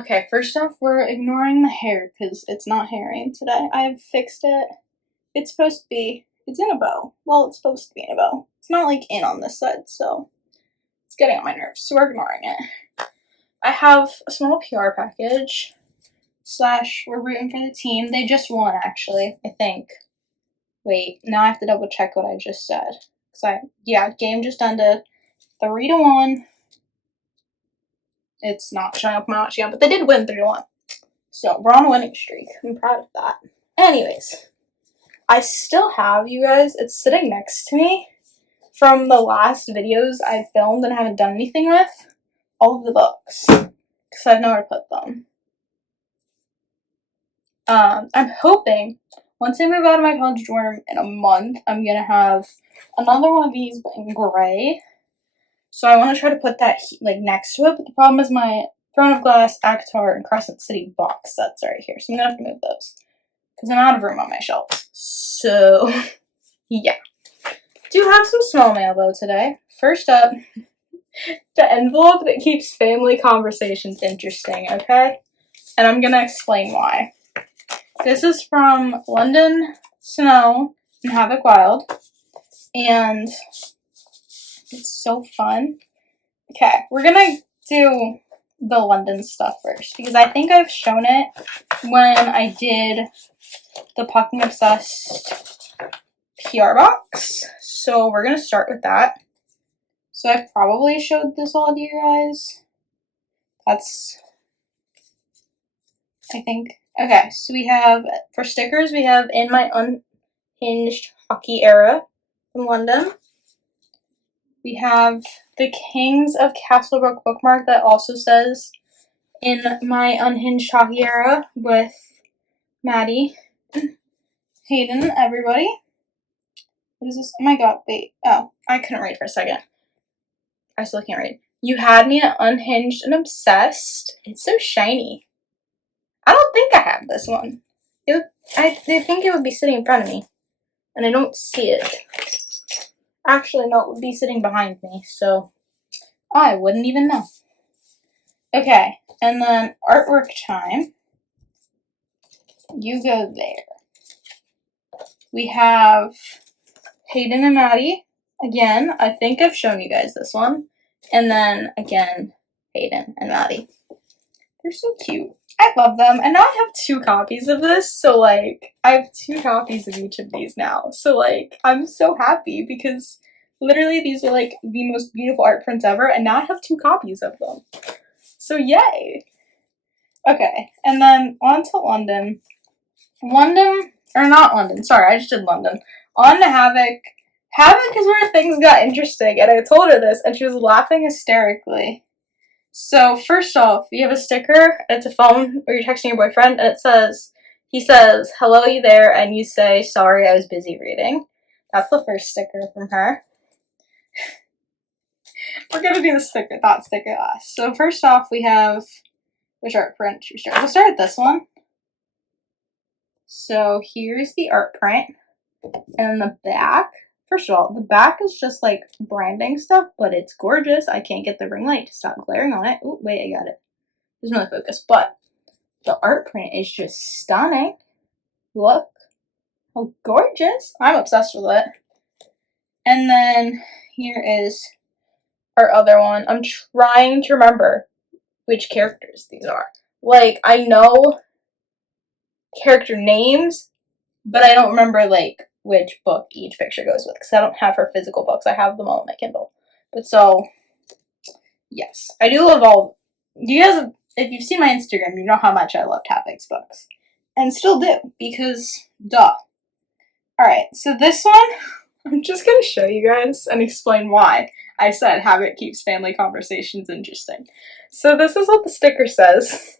Okay, first off, we're ignoring the hair because it's not hairy today. I've fixed it. It's supposed to be, it's in a bow. Well, it's supposed to be in a bow. It's not like in on this side, so it's getting on my nerves, so we're ignoring it. I have a small PR package, / we're rooting for the team. They just won, actually, I think. Wait, now I have to double check what I just said. Game just ended 3-1. It's not showing up my watch yet, but they did win 3-1. So we're on a winning streak. I'm proud of that. Anyways, I still have, you guys, it's sitting next to me from the last videos I filmed and haven't done anything with, all of the books, because I have nowhere to put them. I'm hoping once I move out of my college dorm in a month, I'm gonna have another one of these but in gray. So I want to try to put that like next to it, but the problem is my Throne of Glass, Akatar, and Crescent City box sets are right here, so I'm gonna have to move those because I'm out of room on my shelves. So yeah, do have some small mail though today. First up, the envelope that keeps family conversations interesting. Okay, and I'm gonna explain why. This is from London Snow and Havoc Wild, and it's so fun. Okay, we're gonna do the London stuff first, because I think I've shown it when I did the Pucking Obsessed PR box. So we're gonna start with that. So I've probably showed this all to you guys. I think. Okay, so we have, for stickers, we have In My Unhinged Hockey Era from London. We have the Kings of Castlebrook bookmark that also says In My Unhinged Hockey Era with Maddie, Hayden, everybody. What is this? Oh my god, wait. Oh, I couldn't read for a second. I still can't read. You Had Me at Unhinged and Obsessed. It's so shiny. I don't think I have this one. I think it would be sitting in front of me, and I don't see it. Actually, no, it would be sitting behind me, so I wouldn't even know. Okay, and then artwork time. You go there. We have Hayden and Maddie. Again, I think I've shown you guys this one. And then, again, Hayden and Maddie. They're so cute. I love them. And now I have 2 copies of this. So, like, I have 2 copies of each of these now. So, like, I'm so happy because literally these are, like, the most beautiful art prints ever. And now I have 2 copies of them. So, yay. Okay. And then on to London. Sorry, I just did London. On to Havoc. Havoc is where things got interesting, and I told her this, and she was laughing hysterically. So, first off, you have a sticker, and it's a phone where you're texting your boyfriend, and he says, hello, you there, and you say, sorry, I was busy reading. That's the first sticker from her. We're gonna do that sticker last. So, first off, we have, which art print should we start? We'll start with this one. So, here's the art print, and the back. First of all, the back is just like branding stuff, but it's gorgeous. I can't get the ring light to stop glaring on it. Oh, wait, I got it. It doesn't really focus, but the art print is just stunning. Look how gorgeous. I'm obsessed with it. And then here is our other one. I'm trying to remember which characters these are. Like, I know character names, but I don't remember, like, which book each picture goes with, because I don't have her physical books. I have them all on my Kindle. But so, yes. I do love all. You guys, if you've seen my Instagram, you know how much I loved Havoc's books. And still do, because, duh. Alright, so this one, I'm just going to show you guys and explain why I said Havoc keeps family conversations interesting. So this is what the sticker says.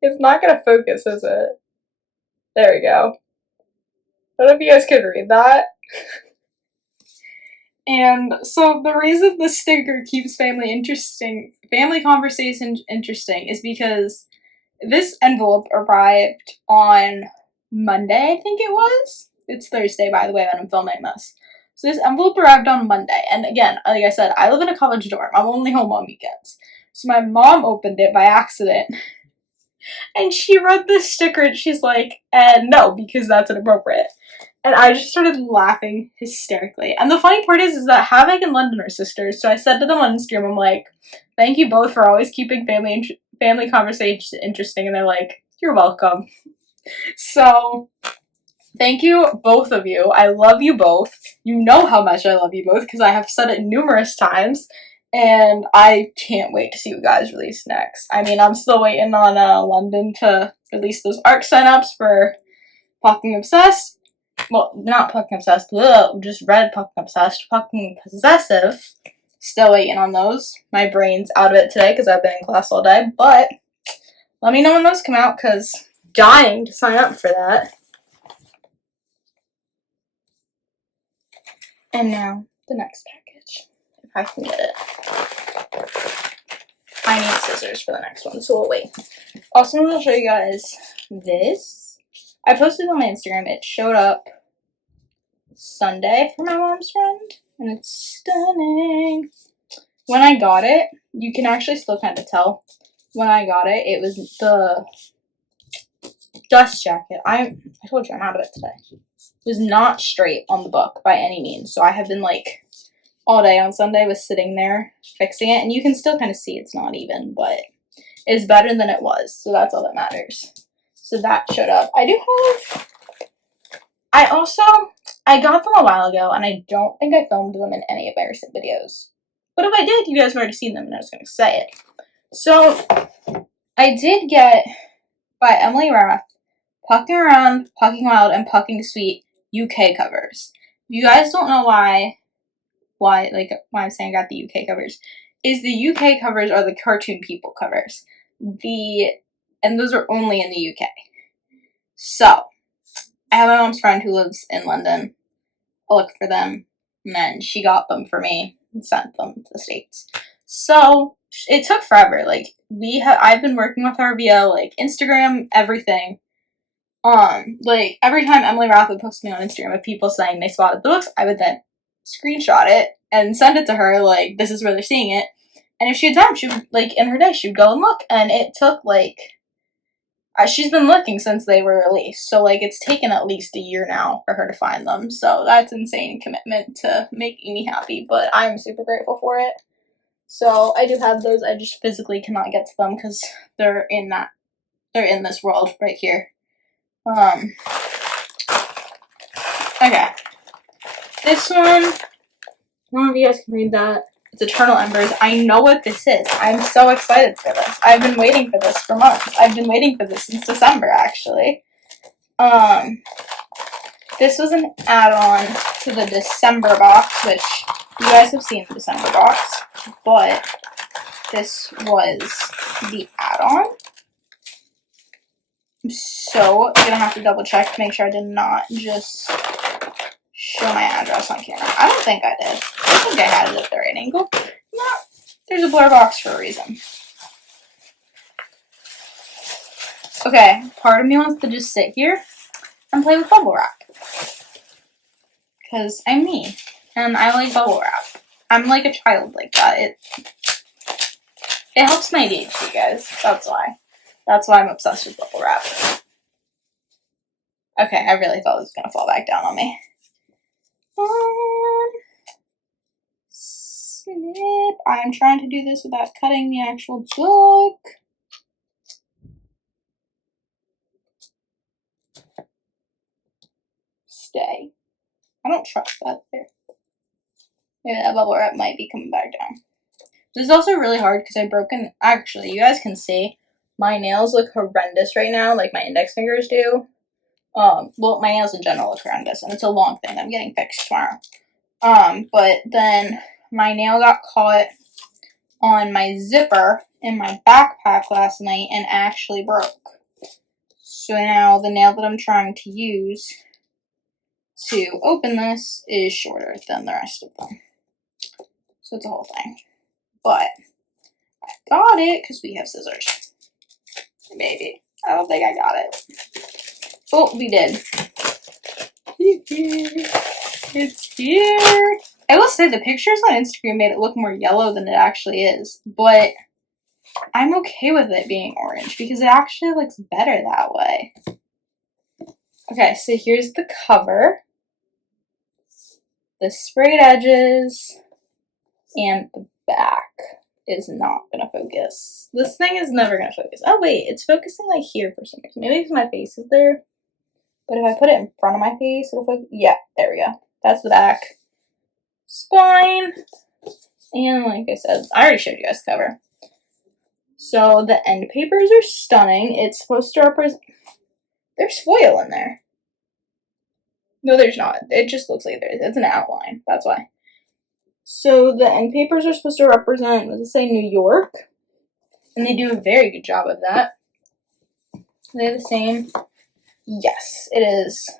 It's not going to focus, is it? There we go. I don't know if you guys could read that. And so the reason the sticker keeps family conversations interesting is because this envelope arrived on Monday, I think it was. It's Thursday, by the way, when I'm filming this. So this envelope arrived on Monday. And again, like I said, I live in a college dorm. I'm only home on weekends. So my mom opened it by accident And she read this sticker and she's like, and no, because that's inappropriate. And I just started laughing hysterically. And the funny part is that Havoc and London are sisters. So I said to them on Instagram, I'm like, thank you both for always keeping family conversations interesting. And they're like, you're welcome. So thank you, both of you. I love you both. You know how much I love you both because I have said it numerous times. And I can't wait to see what guys release next. I mean, I'm still waiting on London to release those ARC signups for Fucking Obsessed. Well, not Fucking Obsessed. Ugh, just read Fucking Obsessed. Fucking Possessive. Still waiting on those. My brain's out of it today because I've been in class all day. But let me know when those come out because dying to sign up for that. And now the next package, if I can get it. I need scissors for the next one, so we'll wait. Also, I'm going to show you guys this. I posted it on my Instagram. It showed up Sunday for my mom's friend, and it's stunning. When I got it, you can actually still kind of tell. When I got it, it was the dust jacket. I told you I'm out of it today. It was not straight on the book by any means, so I have been like all day on Sunday was sitting there fixing it, and you can still kind of see it's not even, but it's better than it was, so that's all that matters. So that showed up. I got them a while ago, and I don't think I filmed them in any of my recent videos. But if I did, you guys have already seen them, and I was going to say it. So, I did get, by Emily Rath, Pucking Around, Pucking Wild, and Pucking Sweet UK covers. If you guys don't know why I'm saying I got the UK covers, is the UK covers are the Cartoon People covers. And those are only in the UK. So, I have my mom's friend who lives in London. I'll look for them, and then she got them for me and sent them to the States. So, it took forever. Like, I've been working with her via, like, Instagram, everything. Like, every time Emily Rath would post me on Instagram of people saying they spotted the books, I would then screenshot it and send it to her, like, this is where they're seeing it. And if she had time, she would, like, in her day, she would go and look. And it took, like, she's been looking since they were released. So, like, it's taken at least a year now for her to find them. So, that's insane commitment to making me happy. But I'm super grateful for it. So, I do have those. I just physically cannot get to them because they're in this world right here. Okay. This one, I don't know if you guys can read that. It's Eternal Embers. I know what this is. I'm so excited for this. I've been waiting for this for months. I've been waiting for this since December, actually. This was an add-on to the December box, which you guys have seen the December box, but this was the add-on. I'm so gonna have to double check to make sure I did not just show my address on camera. I don't think I did. I think I had it at the right angle. No, there's a blur box for a reason. Okay, part of me wants to just sit here and play with bubble wrap. Because I'm me, and I like bubble wrap. I'm like a child like that. It helps my ADHD, guys. That's why. That's why I'm obsessed with bubble wrap. Okay, I really thought it was going to fall back down on me. Snip. I'm trying to do this without cutting the actual book. Stay. I don't trust that there. Maybe that bubble wrap might be coming back down. This is also really hard because actually, you guys can see my nails look horrendous right now, like my index fingers do. Well, my nails in general look horrendous, and it's a long thing. I'm getting fixed tomorrow. But then my nail got caught on my zipper in my backpack last night and actually broke. So now the nail that I'm trying to use to open this is shorter than the rest of them. So it's a whole thing. But I got it because we have scissors. Maybe. I don't think I got it. Oh, we did. It's here. I will say the pictures on Instagram made it look more yellow than it actually is. But I'm okay with it being orange because it actually looks better that way. Okay, so here's the cover. The sprayed edges and the back is not gonna focus. This thing is never gonna focus. Oh wait, it's focusing like here for some reason. Maybe because my face is there. But if I put it in front of my face, it'll focus. Yeah, there we go. That's the back. Spine. And like I said, I already showed you guys the cover. So the end papers are stunning. It's supposed to represent... There's foil in there. No, there's not. It just looks like it's an outline. That's why. So the end papers are supposed to represent, what does it say, New York? And they do a very good job of that. Are they the same? Yes, it is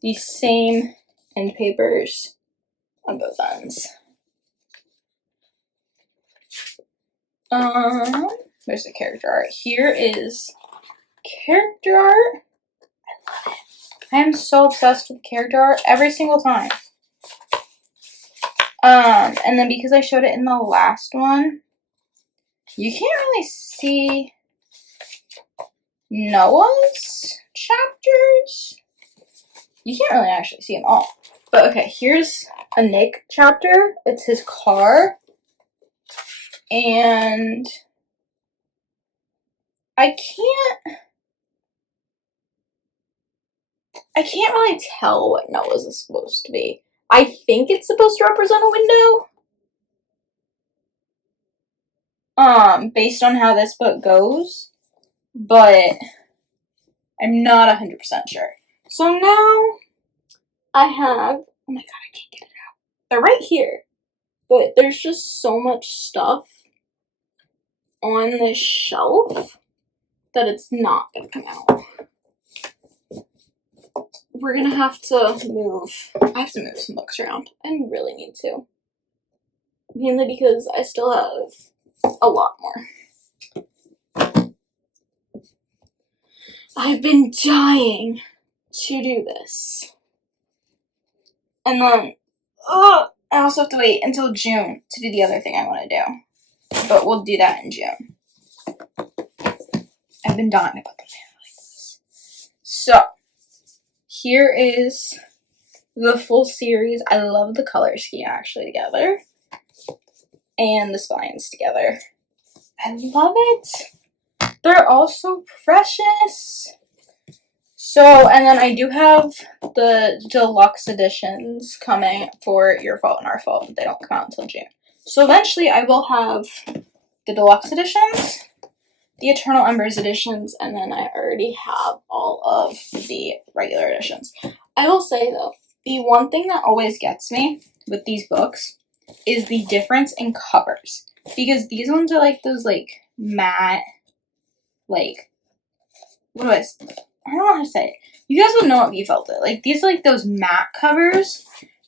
the same end papers on both ends. There's the character art. Here is character art. I love it. I am so obsessed with character art every single time. And then because I showed it in the last one, you can't really see Noah's chapters. You can't really actually see them all. But okay, here's a Nick chapter. It's his car. And I can't really tell what Noah's is supposed to be. I think it's supposed to represent a window. Based on how this book goes. But I'm not 100% sure. So now I have, oh my god, I can't get it out. They're right here. But there's just so much stuff on this shelf that it's not gonna come out. We're gonna have to move. I have to move some books around. I really need to. Mainly because I still have a lot more. I've been dying to do this. And then, I also have to wait until June to do the other thing I want to do. But we'll do that in June. I've been dying to put them in like this. So, here is the full series. I love the color scheme actually together. And the spines together. I love it. They're all so precious. So, and then I do have the deluxe editions coming for Your Fault and Our Fault, but they don't come out until June. So eventually I will have the deluxe editions, the Eternal Embers editions, and then I already have all of the regular editions. I will say though, the one thing that always gets me with these books is the difference in covers. Because these ones are like those like matte, like, what do I don't know how to say it. You guys would know if you felt it. Like, these are like those matte covers,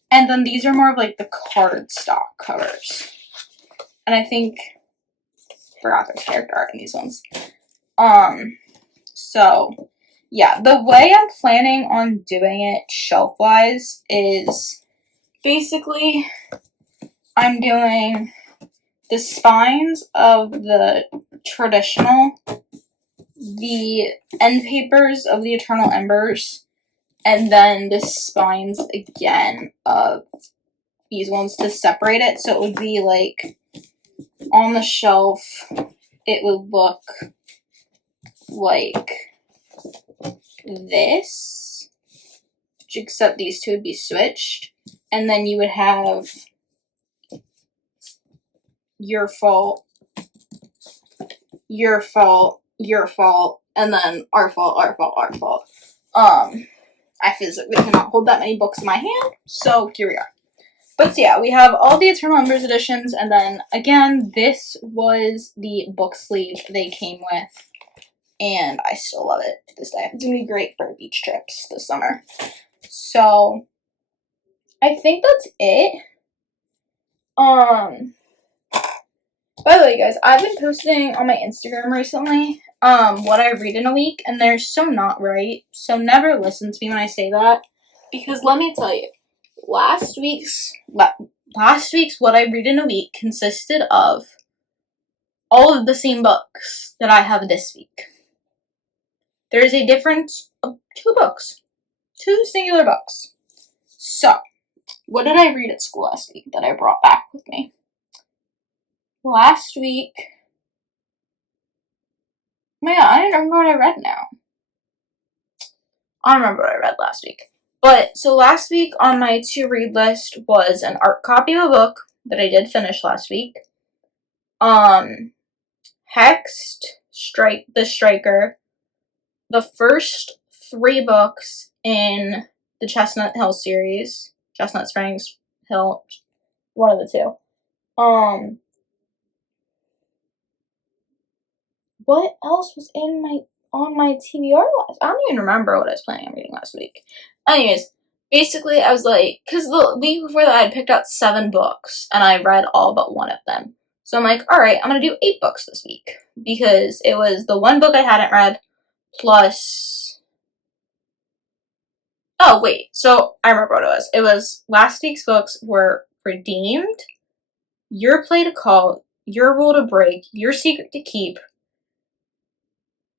and then these are more of like the cardstock covers. And I think, forgot there's character art in these ones. So, yeah, the way I'm planning on doing it shelf-wise is basically I'm doing the spines of the traditional, the end papers of the Eternal Embers, and then the spines again of these ones to separate it. So it would be like on the shelf, it would look like this, except these two would be switched. And then you would have Your Fault, Your Fault, Your Fault, and then Our Fault, Our Fault, Our Fault. I physically cannot hold that many books in my hand, so here we are. But so yeah, we have all the Eternal Embers editions, and then, again, this was the book sleeve they came with, and I still love it to this day. It's going to be great for beach trips this summer. So, I think that's it. By the way, guys, I've been posting on my Instagram recently, what I read in a week, and they're so not right, so never listen to me when I say that, because let me tell you, last week's what I read in a week consisted of all of the same books that I have this week. There is a difference of 2 books. 2 singular books. So, what did I read at school last week that I brought back with me? Last week, oh my god, I don't remember what I read now. I don't remember what I read last week. But, so last week on my to-read list was an art copy of a book that I did finish last week. Hexed, The Striker, the first 3 books in the Chestnut Hill series. Chestnut Springs Hill, one of the 2. What else was on my TBR last? I don't even remember what I was planning on reading last week. Anyways, basically I was like, because the week before that I had picked out 7 books and I read all but 1 of them. So I'm like, alright, I'm gonna do 8 books this week. Because it was the 1 book I hadn't read, plus... Oh, wait, so I remember what it was. It was last week's books were Redeemed, Your Play to Call, Your Rule to Break, Your Secret to Keep,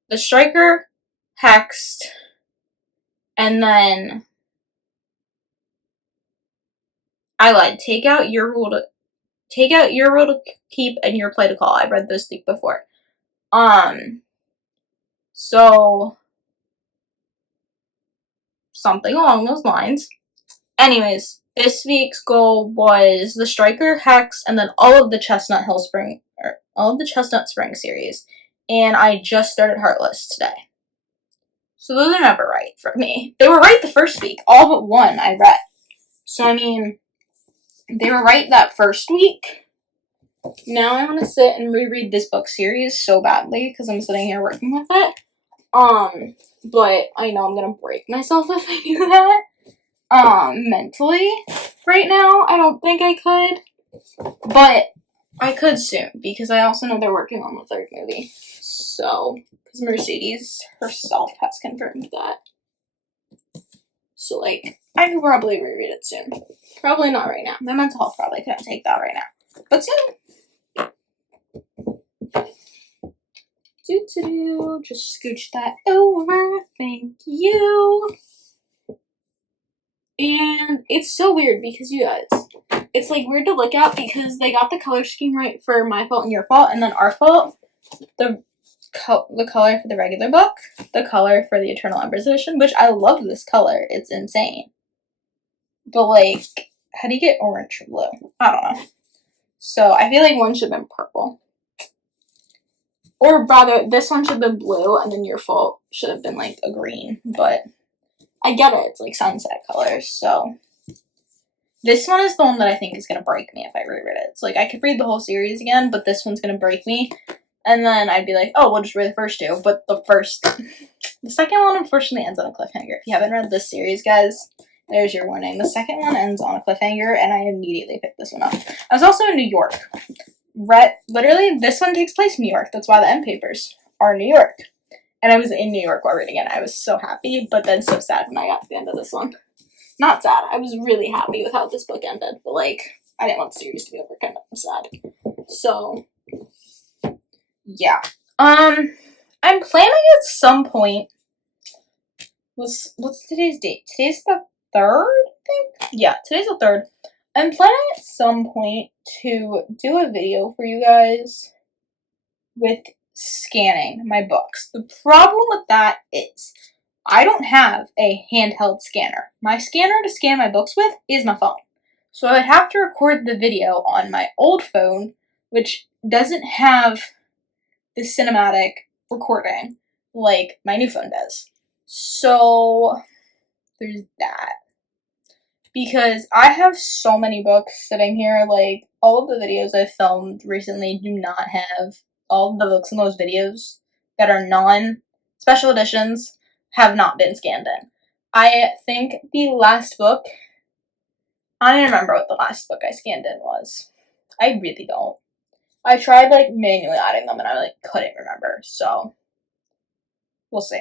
The Striker, Hexed, and then I lied. Take out Your Rule to Keep and Your Play to Call. I read this week before. So something along those lines. Anyways, this week's goal was The Striker, Hex, and then all of the Chestnut Spring series. And I just started Heartless today. So those are never right for me. They were right the first week. All but 1 I read. So, I mean, they were right that first week. Now I want to sit and reread this book series so badly because I'm sitting here working with it. But I know I'm gonna break myself if I do that. Mentally, right now, I don't think I could. But I could soon because I also know they're working on the 3rd movie. So, because Mercedes herself has confirmed that. So, like, I could probably reread it soon. Probably not right now. My mental health probably couldn't take that right now. But soon. Just scooch that over. Thank you. And it's so weird because you guys, it's like weird to look at because they got the color scheme right for My Fault and Your Fault, and then Our Fault, the color for the regular book, the color for the Eternal Embers edition, which I love this color. It's insane. But, like, how do you get orange or blue? I don't know. So, I feel like one should have been purple. Or rather, this one should have been blue, and then Your Fault should have been, like, a green. But I get it. It's, like, sunset colors, so... This one is the one that I think is going to break me if I reread it. It's like, I could read the whole series again, but this one's going to break me. And then I'd be like, oh, we'll just read the first 2. But the second one, unfortunately, ends on a cliffhanger. If you haven't read this series, guys, there's your warning. The second one ends on a cliffhanger, and I immediately picked this one up. I was also in New York. Literally, this one takes place in New York. That's why the end papers are New York. And I was in New York while reading it. I was so happy, but then so sad when I got to the end of this one. Not sad. I was really happy with how this book ended, but, like, I didn't want the series to be over. Kind of sad. So, yeah. I'm planning at some point. What's today's date? Today's the 3rd, I think? Yeah, today's the 3rd. I'm planning at some point to do a video for you guys with scanning my books. The problem with that is I don't have a handheld scanner. My scanner to scan my books with is my phone. So I would have to record the video on my old phone, which doesn't have the cinematic recording like my new phone does. So there's that. Because I have so many books sitting here, like, all of the videos I've filmed recently do not have all of the books in those videos that are non-special editions have not been scanned in. I think the last book, I don't remember what the last book I scanned in was. I really don't. I tried, like, manually adding them and I, like, couldn't remember, so we'll see.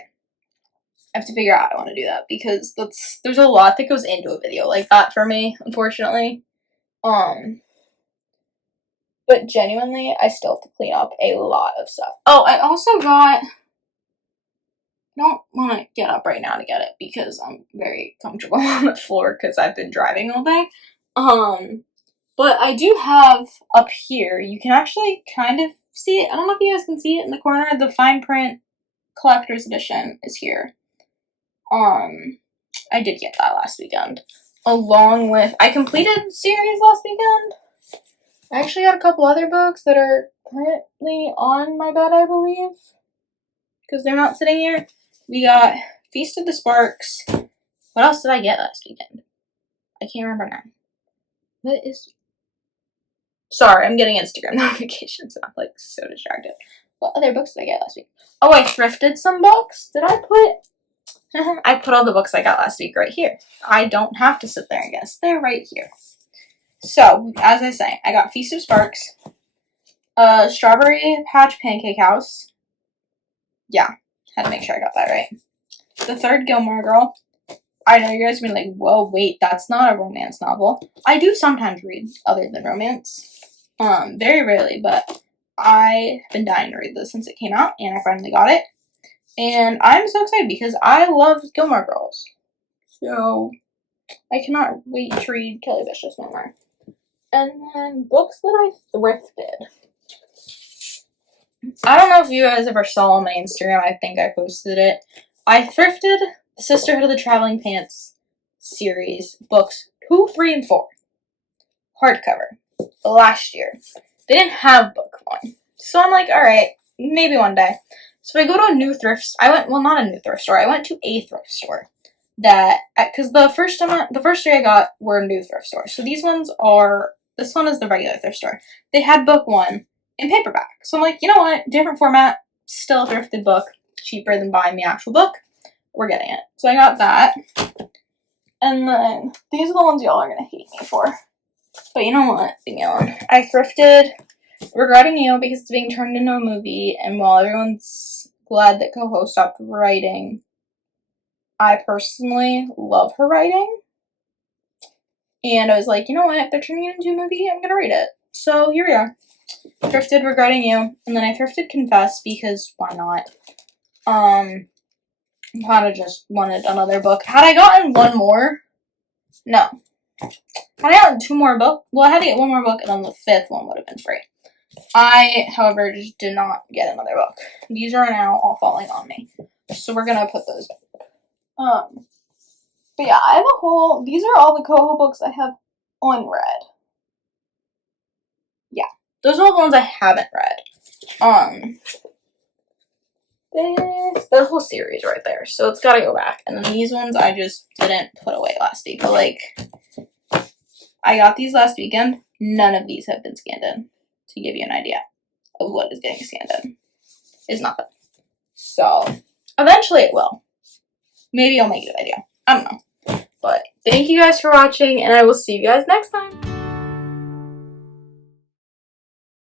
I have to figure out how I want to do that because there's a lot that goes into a video like that for me, unfortunately. But genuinely, I still have to clean up a lot of stuff. Oh, I also got, I don't want to get up right now to get it because I'm very comfortable on the floor because I've been driving all day. But I do have up here, you can actually kind of see it. I don't know if you guys can see it in the corner. The fine print collector's edition is here. I did get that last weekend. Along with, I completed the series last weekend. I actually got a couple other books that are currently on my bed, I believe. Because they're not sitting here. We got Feast of the Sparks. What else did I get last weekend? I can't remember now. What is... Sorry, I'm getting Instagram notifications and I'm like so distracted. What other books did I get last week? Oh, I thrifted some books. Did I put... I put all the books I got last week right here. I don't have to sit there and guess. They're right here. So, as I say, I got Feast of Sparks, Strawberry Patch Pancake House. Yeah, had to make sure I got that right. The Third Gilmore Girl. I know you guys are like, whoa, wait, that's not a romance novel. I do sometimes read other than romance. Very rarely, but I have been dying to read this since it came out, and I finally got it. And I'm so excited because I love Gilmore Girls. So, I cannot wait to read Kelly Bishop's memoir. And then books that I thrifted. I don't know if you guys ever saw on my Instagram. I think I posted it. I thrifted the Sisterhood of the Traveling Pants series, books 2, 3, and 4. Hardcover. Last year. They didn't have book 1. So I'm like, alright, maybe one day. So I go to a new thrift, not a new thrift store, I went to a thrift store. Because the first 3 I got were new thrift stores. So this one is the regular thrift store. They had book 1 in paperback. So I'm like, you know what, different format, still a thrifted book, cheaper than buying the actual book. We're getting it. So I got that. And then, these are the ones y'all are going to hate me for. But you know what, leave me alone. I thrifted Regretting You because it's being turned into a movie, and while everyone's glad that Coho stopped writing, I personally love her writing. And I was like, you know what, if they're turning it into a movie, I'm gonna read it. So here we are. Thrifted Regretting You, and then I thrifted Confess because why not? Kind of just wanted another book. Had I gotten one more? No. Had I gotten 2 more books? Well, I had to get 1 more book, and then the 5th one would have been free. I, however, just did not get another book. These are now all falling on me. So we're gonna put those back. But yeah, I have these are all the Coho books I have unread. Yeah. Those are all the ones I haven't read. The whole series right there. So it's gotta go back. And then these ones I just didn't put away last week. But like, I got these last weekend. None of these have been scanned in. To give you an idea of what is getting scanned in. It's nothing. So, eventually it will. Maybe I'll make it a video. I don't know. But thank you guys for watching, and I will see you guys next time.